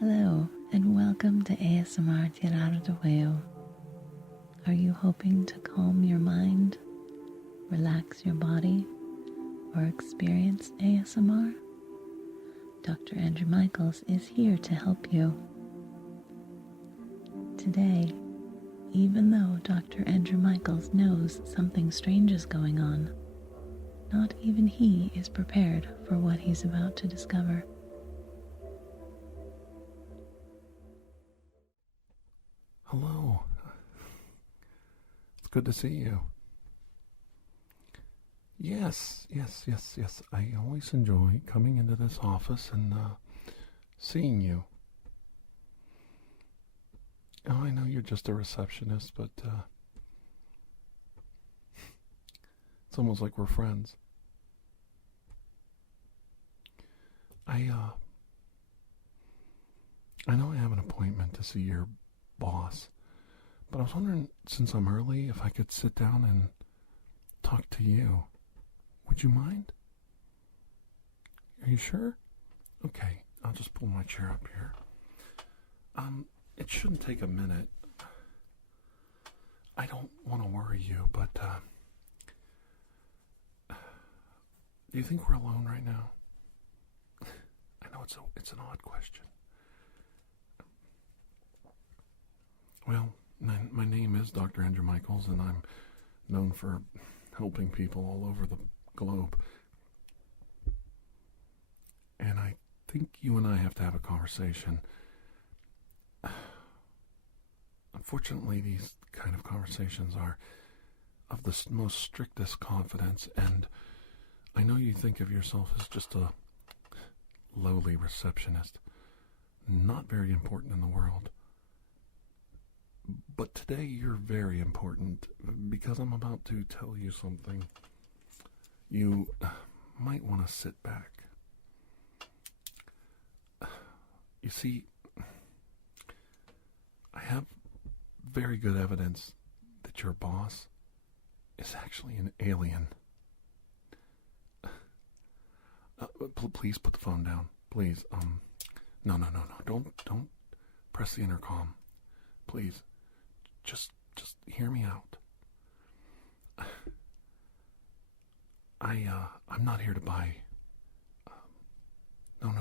Hello, and welcome to ASMR TirarADeguello. Are you hoping to calm your mind, relax your body, or experience ASMR? Dr. Andrew Michaels is here to help you. Today, even though Dr. Andrew Michaels knows something strange is going on, not even he is prepared for what he's about to discover. Hello. It's good to see you. Yes. I always enjoy coming into this office and seeing you. Oh, I know you're just a receptionist, but it's almost like we're friends. I know I have an appointment to see your boss, but I was wondering, since I'm early, if I could sit down and talk to you. Would you mind? Are you sure? Okay, I'll just pull my chair up here. It shouldn't take a minute. I don't want to worry you, but do you think we're alone right now? I know it's an odd question. Well, my name is Dr. Andrew Michaels, and I'm known for helping people all over the globe. And I think you and I have to have a conversation. Unfortunately, these kind of conversations are of the most strictest confidence, and I know you think of yourself as just a lowly receptionist, not very important in the world. But today you're very important, because I'm about to tell you something. You might want to sit back. You see, I have very good evidence that your boss is actually an alien. Please put the phone down. Please. No. Don't press the intercom. Please. Just hear me out. I'm not here to buy. No.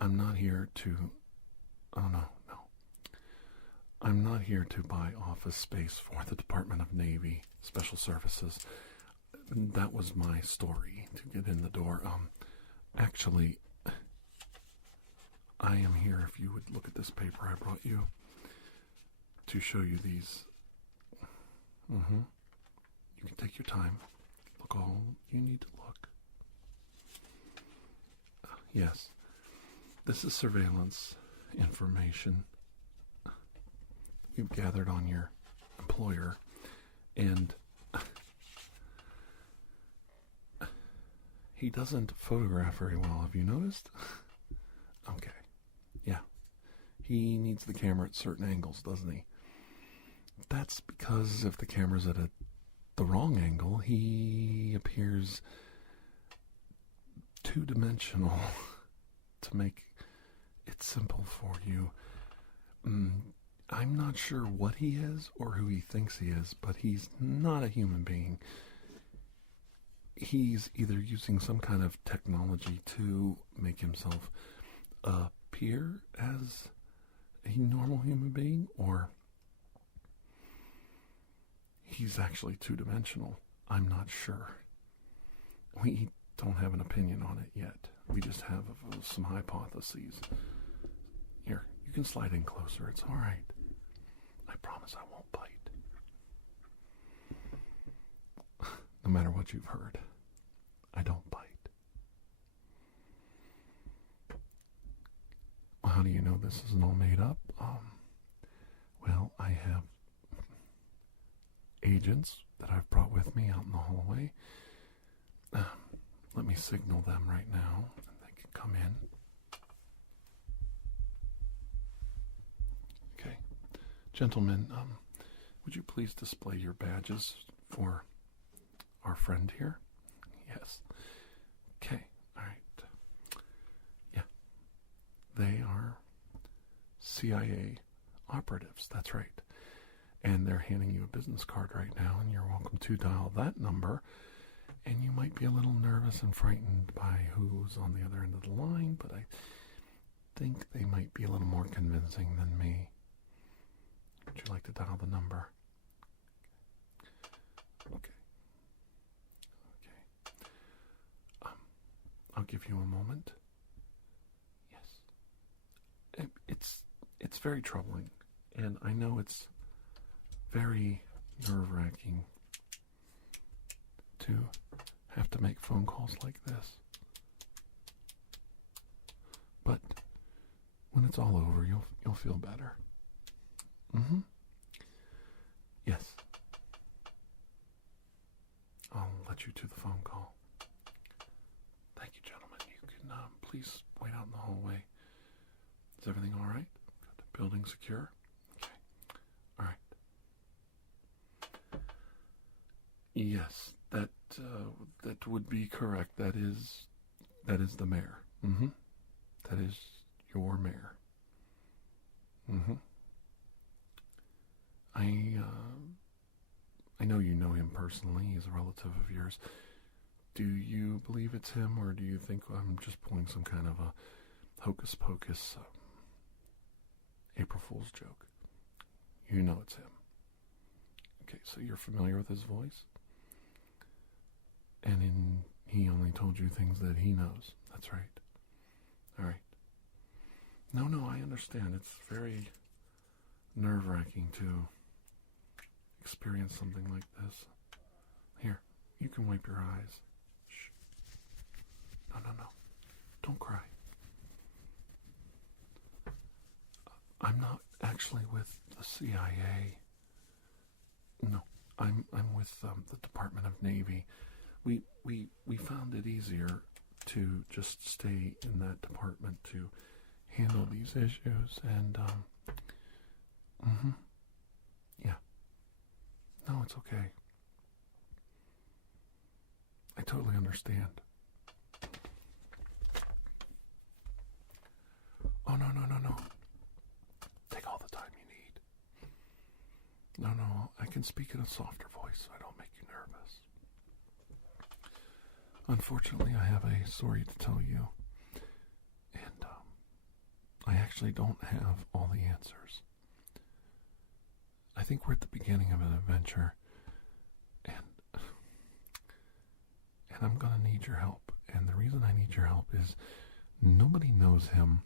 I'm not here to. Oh no. I'm not here to buy office space for the Department of Navy Special Services. That was my story to get in the door. Actually, I am here, if you would look at this paper I brought you, to show you these. You can take your time. Look all you need to look. Yes. This is surveillance information you've gathered on your employer, and he doesn't photograph very well. Have you noticed? Okay. Yeah. He needs the camera at certain angles, doesn't he? That's because if the camera's at the wrong angle, he appears two-dimensional. To make it simple for you, I'm not sure what he is or who he thinks he is, but he's not a human being. He's either using some kind of technology to make himself appear as a normal human being, or he's actually two-dimensional. I'm not sure. We don't have an opinion on it yet. We just have some hypotheses. Here, you can slide in closer. It's all right. I promise I won't bite. No matter what you've heard, I don't bite. Well, how do you know this isn't all made up? Well, I have agents that I've brought with me out in the hallway. Let me signal them right now, and they can come in. Okay. Gentlemen, would you please display your badges for our friend here? Yes. Okay. All right. Yeah. They are CIA operatives, that's right. And they're handing you a business card right now, and you're welcome to dial that number. And you might be a little nervous and frightened by who's on the other end of the line, but I think they might be a little more convincing than me. Would you like to dial the number? Okay. I'll give you a moment. Yes. It's very troubling, and I know it's very nerve-wracking to have to make phone calls like this. But when it's all over, you'll feel better. Mm-hmm. Yes. I'll let you to the phone call. Thank you, gentlemen. You can please wait out in the hallway. Is everything all right? Got the building secure? Okay. All right. Yes, that would be correct. That is the mayor. Mm-hmm. That is your mayor. Mm-hmm. I know you know him personally. He's a relative of yours. Do you believe it's him, or do you think I'm just pulling some kind of a hocus pocus April Fool's joke? You know it's him. Okay, so you're familiar with his voice? And he only told you things that he knows. That's right. All right. No, I understand. It's very nerve-wracking to experience something like this. Here, you can wipe your eyes. Shh. No. Don't cry. I'm not actually with the CIA. No, I'm with the Department of Navy. We found it easier to just stay in that department to handle these issues, and yeah. No, it's okay. I totally understand. Oh, no. Take all the time you need. No, I can speak in a softer voice so I don't make you nervous. Unfortunately, I have a story to tell you, and I actually don't have all the answers. I think we're at the beginning of an adventure, and I'm gonna need your help. And the reason I need your help is nobody knows him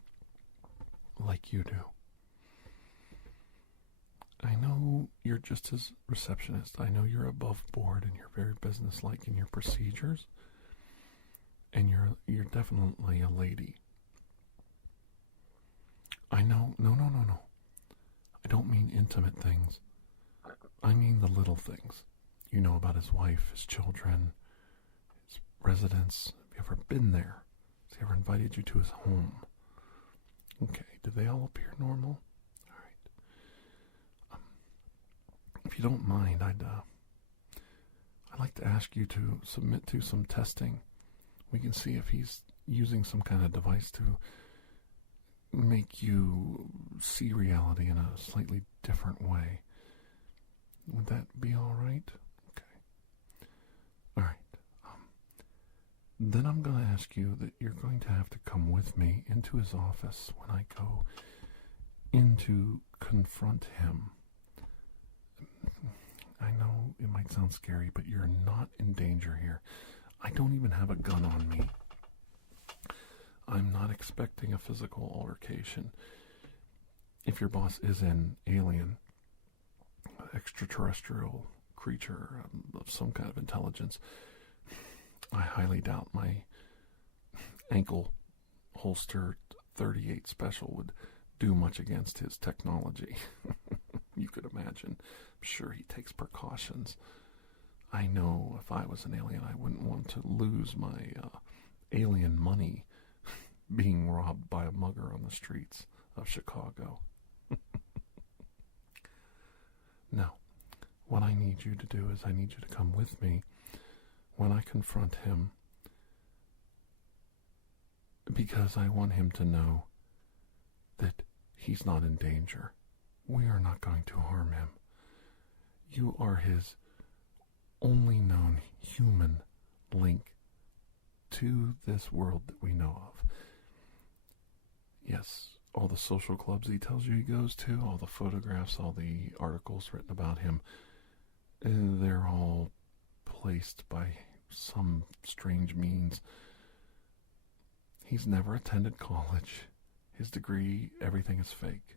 like you do. I know you're just his receptionist. I know you're above board and you're very businesslike in your procedures. And you're definitely a lady. I know. No. I don't mean intimate things. I mean the little things. You know about his wife, his children, his residence. Have you ever been there? Has he ever invited you to his home? Okay, do they all appear normal? All right. If you don't mind, I'd like to ask you to submit to some testing. We can see if he's using some kind of device to make you see reality in a slightly different way. Would that be all right? Okay. All right. Then I'm going to ask you that you're going to have to come with me into his office when I go in to confront him. I know it might sound scary, but you're not in danger here. I don't even have a gun on me. I'm not expecting a physical altercation. If your boss is an alien, extraterrestrial creature of some kind of intelligence, I highly doubt my ankle holster 38 special would do much against his technology. You could imagine. I'm sure he takes precautions. I know if I was an alien, I wouldn't want to lose my alien money being robbed by a mugger on the streets of Chicago. Now, what I need you to do is I need you to come with me when I confront him, because I want him to know that he's not in danger. We are not going to harm him. You are his only known human link to this world that we know of. Yes, all the social clubs he tells you he goes to, all the photographs, all the articles written about him, they're all placed by some strange means. He's never attended college. His degree, everything is fake.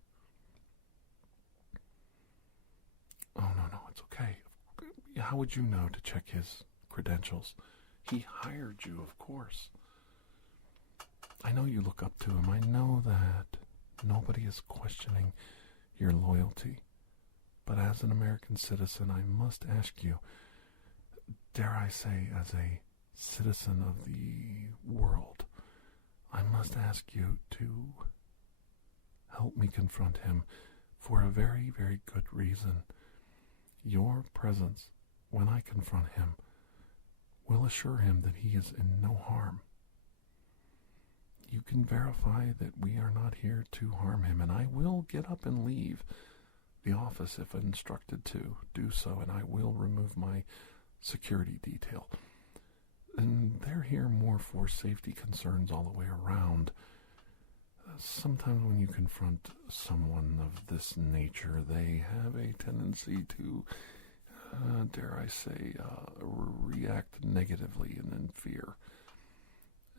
Oh, no, it's okay. How would you know to check his credentials? He hired you, of course. I know you look up to him. I know that nobody is questioning your loyalty. But as an American citizen, I must ask you, dare I say, as a citizen of the world, I must ask you to help me confront him for a very, very good reason. Your presence, when I confront him, will assure him that he is in no harm. You can verify that we are not here to harm him, and I will get up and leave the office if instructed to do so, and I will remove my security detail. And they're here more for safety concerns all the way around. Sometimes when you confront someone of this nature, they have a tendency to, dare I say, react negatively and in fear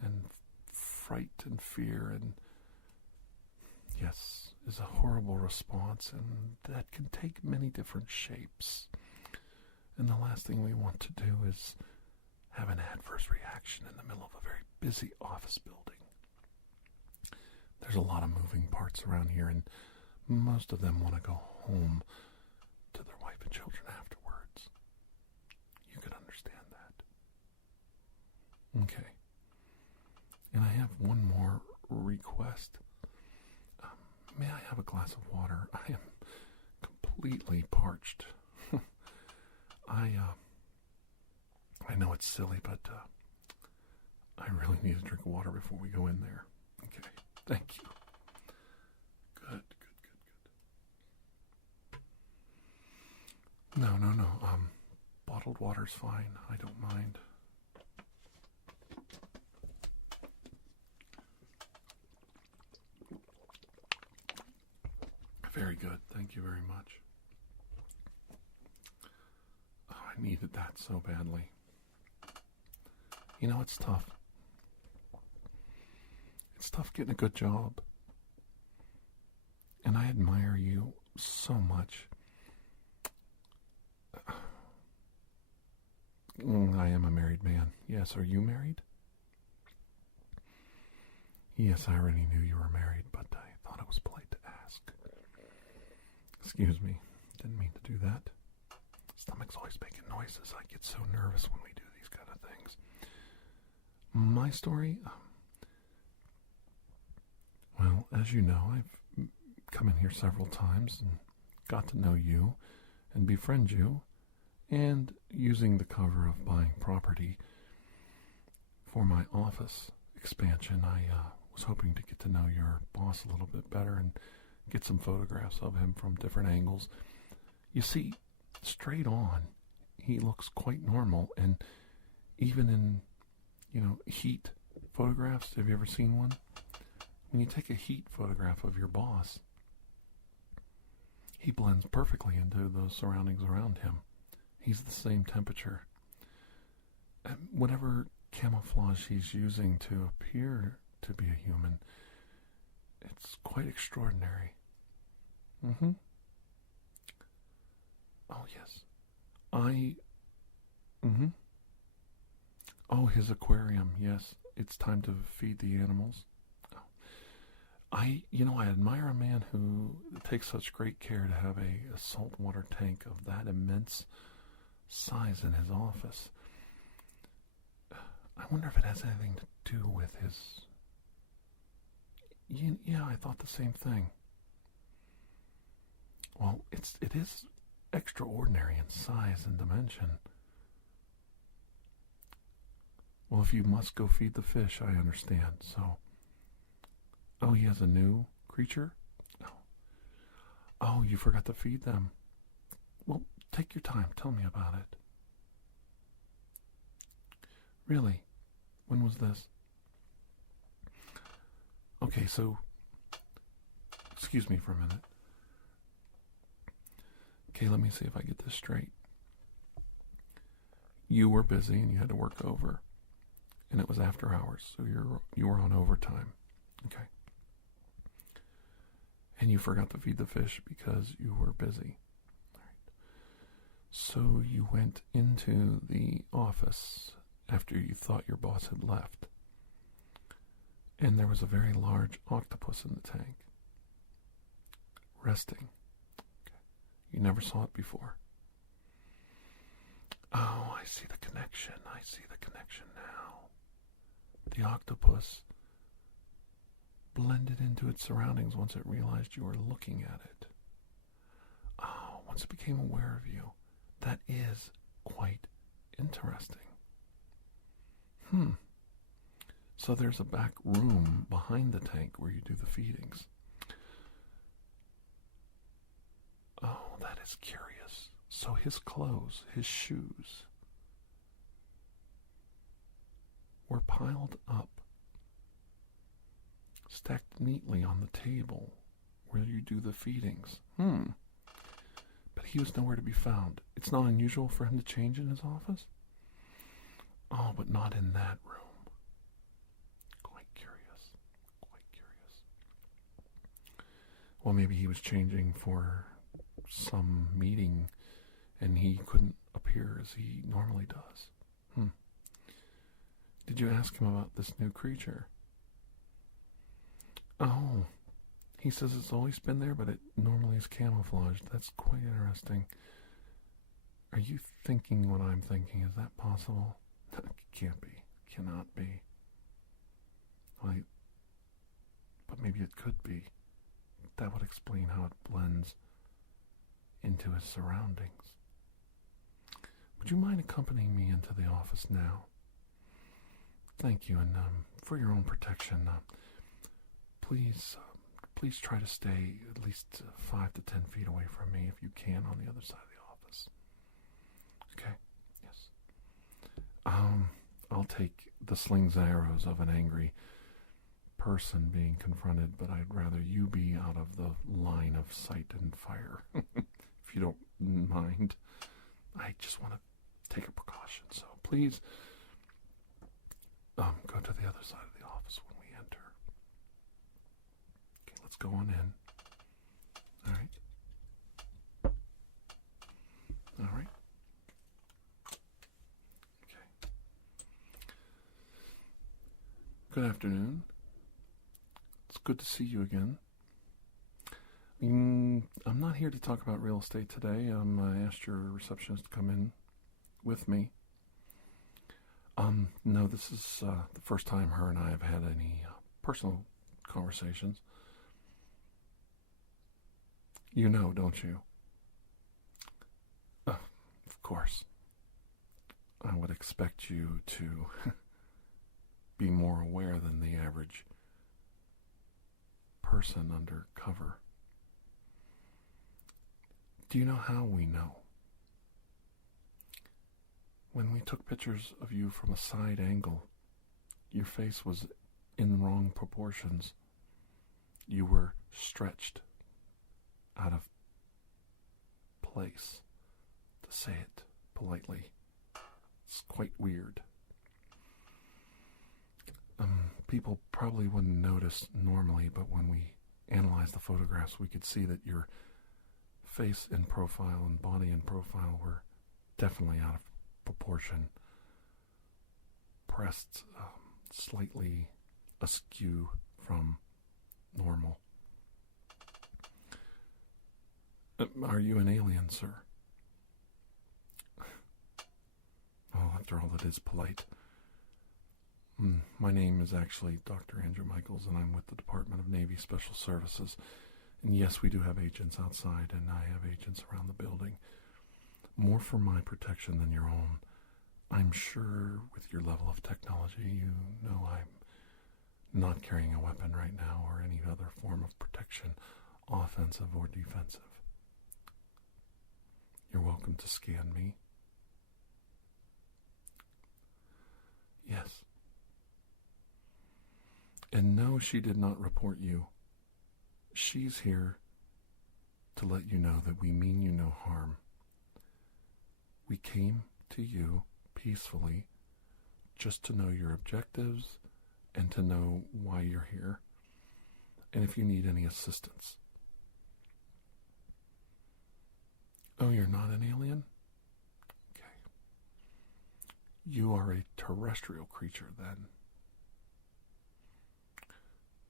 and fright and fear, and yes, is a horrible response, and that can take many different shapes. And the last thing we want to do is have an adverse reaction in the middle of a very busy office building. There's a lot of moving parts around here, and most of them want to go home to their wife and children afterwards. You could understand that. Okay. And I have one more request. May I have a glass of water? I am completely parched. I know it's silly, but I really need a drink of water before we go in there. Okay, thank you. Good. No. Bottled water's fine. I don't mind. Very good. Thank you very much. Oh, I needed that so badly. You know, it's tough. It's tough getting a good job. And I admire you so much. I am a married man. Yes, are you married? Yes, I already knew you were married, but I thought it was polite to ask. Excuse me, didn't mean to do that. Stomach's always making noises. I get so nervous when we do these kind of things. My story? Well, as you know, I've come in here several times and got to know you and befriend you, and using the cover of buying property for my office expansion, I was hoping to get to know your boss a little bit better and get some photographs of him from different angles. You see, straight on, he looks quite normal, and even in, heat photographs, have you ever seen one? When you take a heat photograph of your boss, he blends perfectly into those surroundings around him. He's the same temperature. And whatever camouflage he's using to appear to be a human, it's quite extraordinary. Oh, yes. Oh, his aquarium, yes. It's time to feed the animals. I admire a man who takes such great care to have a saltwater tank of that immense size in his office. I wonder if it has anything to do with his... Yeah, I thought the same thing. Well, it is extraordinary in size and dimension. Well, if you must go feed the fish, I understand, so... Oh, he has a new creature? Oh, you forgot to feed them. Well, take your time. Tell me about it. Really? When was this? Okay, so, excuse me for a minute. Okay, let me see if I get this straight. You were busy and you had to work over, and it was after hours, so you were on overtime. Okay. And you forgot to feed the fish because you were busy. All right. So you went into the office after you thought your boss had left, and there was a very large octopus in the tank, resting. Okay. You never saw it before. Oh, I see the connection. I see the connection now. The octopus blended into its surroundings once it realized you were looking at it. Oh, once it became aware of you. That is quite interesting. So there's a back room behind the tank where you do the feedings. Oh, that is curious. So his clothes, his shoes, were piled up, stacked neatly on the table where you do the feedings. But he was nowhere to be found. It's not unusual for him to change in his office? Oh, but not in that room. Quite curious. Quite curious. Well, maybe he was changing for some meeting and he couldn't appear as he normally does. Did you ask him about this new creature? Oh, he says it's always been there, but it normally is camouflaged. That's quite interesting. Are you thinking what I'm thinking? Is that possible? It can't be. Cannot be. Well, but maybe it could be. That would explain how it blends into his surroundings. Would you mind accompanying me into the office now? Thank you, and for your own protection, please try to stay at least 5 to 10 feet away from me if you can on the other side of the office. Okay? Yes. I'll take the slings and arrows of an angry person being confronted, but I'd rather you be out of the line of sight and fire, if you don't mind. I just want to take a precaution, so please go to the other side of the office when we enter. Okay, let's go on in. All right. Okay. Good afternoon. It's good to see you again. I'm not here to talk about real estate today. I asked your receptionist to come in with me. No, this is the first time her and I have had any personal conversations. You know, don't you? Of course. I would expect you to be more aware than the average person undercover. Do you know how we know? When we took pictures of you from a side angle, your face was in the wrong proportions. You were stretched out of place, to say it politely. It's quite weird. People probably wouldn't notice normally, but when we analyzed the photographs, we could see that your face in profile and body in profile were definitely out of proportion, pressed slightly askew from normal. Are you an alien, sir? Oh, after all, it is polite. My name is actually Dr. Andrew Michaels, and I'm with the Department of Navy Special Services. And yes, we do have agents outside, and I have agents around the building. More for my protection than your own. I'm sure with your level of technology, you know I'm not carrying a weapon right now or any other form of protection, offensive or defensive. You're welcome to scan me. Yes. And no, she did not report you. She's here to let you know that we mean you no harm. We came to you peacefully just to know your objectives and to know why you're here, and if you need any assistance. Oh, you're not an alien? Okay. You are a terrestrial creature, then.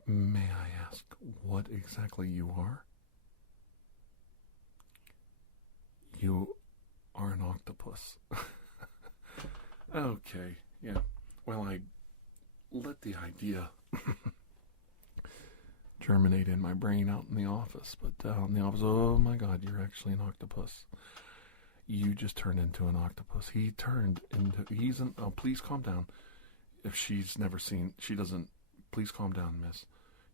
May I ask what exactly you are? You are an octopus. Okay, yeah. Well, I let the idea germinate in my brain out in the office, but in the office, oh my God, you're actually an octopus. You just turned into an octopus. He's oh, please calm down. If she's never seen, she doesn't, please calm down, miss.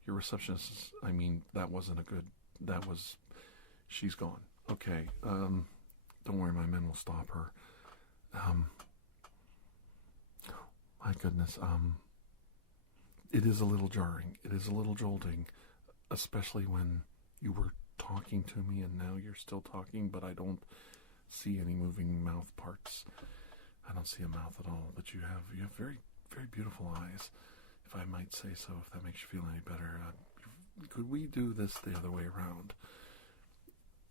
Your receptionist is, she's gone. Okay, don't worry, my men will stop her. My goodness, it is a little jarring. It is a little jolting, especially when you were talking to me and now you're still talking, but I don't see any moving mouth parts. I don't see a mouth at all, but you have very, very beautiful eyes, if I might say so, if that makes you feel any better. Could we do this the other way around?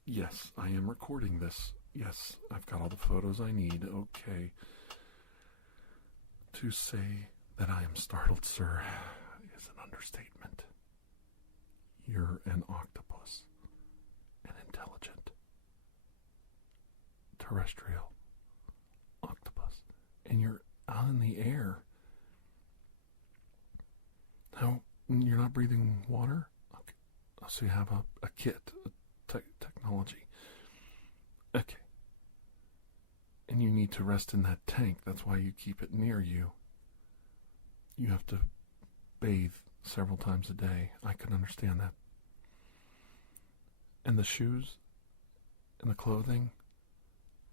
Yes, I am recording this. Yes, I've got all the photos I need. Okay. To say that I am startled, sir, is an understatement. You're an octopus, an intelligent, terrestrial octopus, and you're out in the air. Now, you're not breathing water? Okay. So you have a kit, a technology. Okay. And you need to rest in that tank. That's why you keep it near you. You have to bathe several times a day. I can understand that. And the shoes and the clothing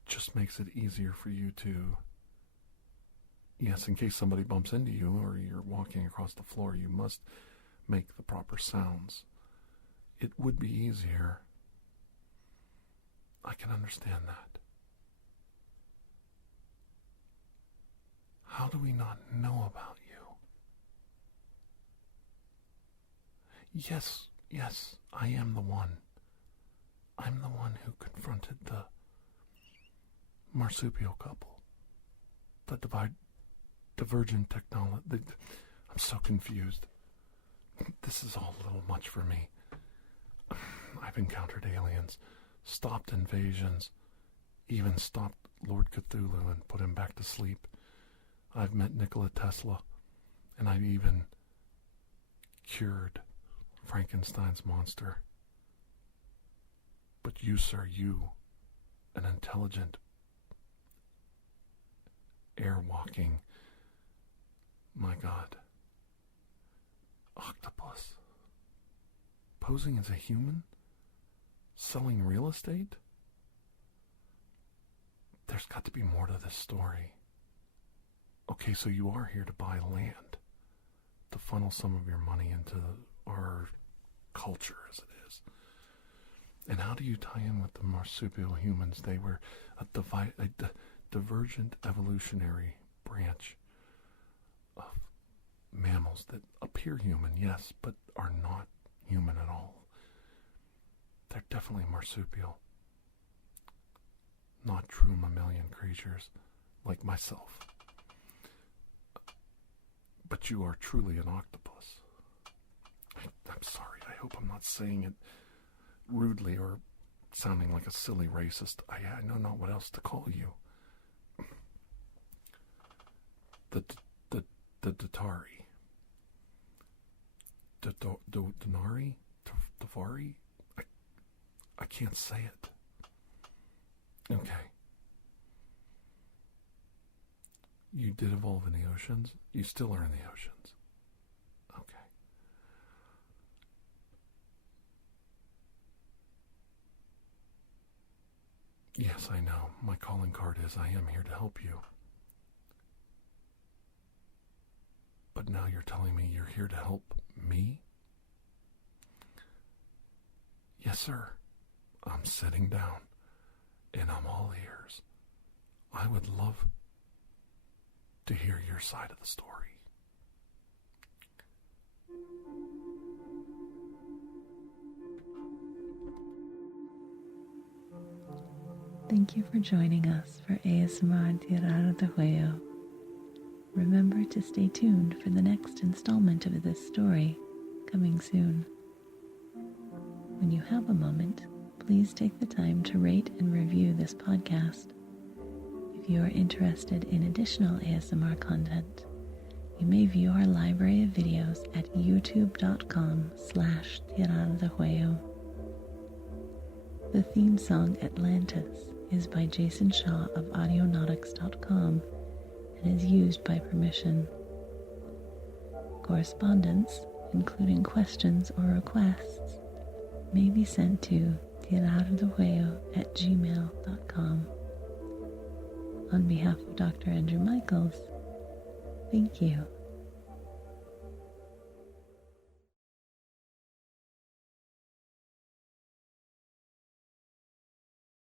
just makes it easier for you to, yes, in case somebody bumps into you or you're walking across the floor, you must make the proper sounds. It would be easier. I can understand that. How do we not know about you? Yes, I am the one. I'm the one who confronted the marsupial couple. The divergent technology. I'm so confused. This is all a little much for me. I've encountered aliens, stopped invasions, even stopped Lord Cthulhu and put him back to sleep. I've met Nikola Tesla, and I've even cured Frankenstein's monster. But you, sir, you, an intelligent, air-walking, my God, octopus, posing as a human, selling real estate? There's got to be more to this story. Okay, so you are here to buy land, to funnel some of your money into our culture as it is. And how do you tie in with the marsupial humans? They were a divergent evolutionary branch of mammals that appear human, yes, but are not human at all. They're definitely marsupial, not true mammalian creatures like myself. But you are truly an octopus. I'm sorry, I hope I'm not saying it rudely or sounding like a silly racist. I know not what else to call you. The Datari. Denari? Davari? I can't say it. Okay. You did evolve in the oceans. You still are in the oceans. Okay. Yes, I know. My calling card is I am here to help you. But now you're telling me you're here to help me? Yes, sir. I'm sitting down, and I'm all ears. I would love to hear your side of the story. Thank you for joining us for ASMR TirarADeguello. Remember to stay tuned for the next installment of this story, coming soon. When you have a moment, please take the time to rate and review this podcast. If you are interested in additional ASMR content, you may view our library of videos at youtube.com/TirarADeguello. The theme song Atlantis is by Jason Shaw of audionautics.com and is used by permission. Correspondence, including questions or requests, may be sent to TirarADeguello@gmail.com. On behalf of Dr. Andrew Michaels, thank you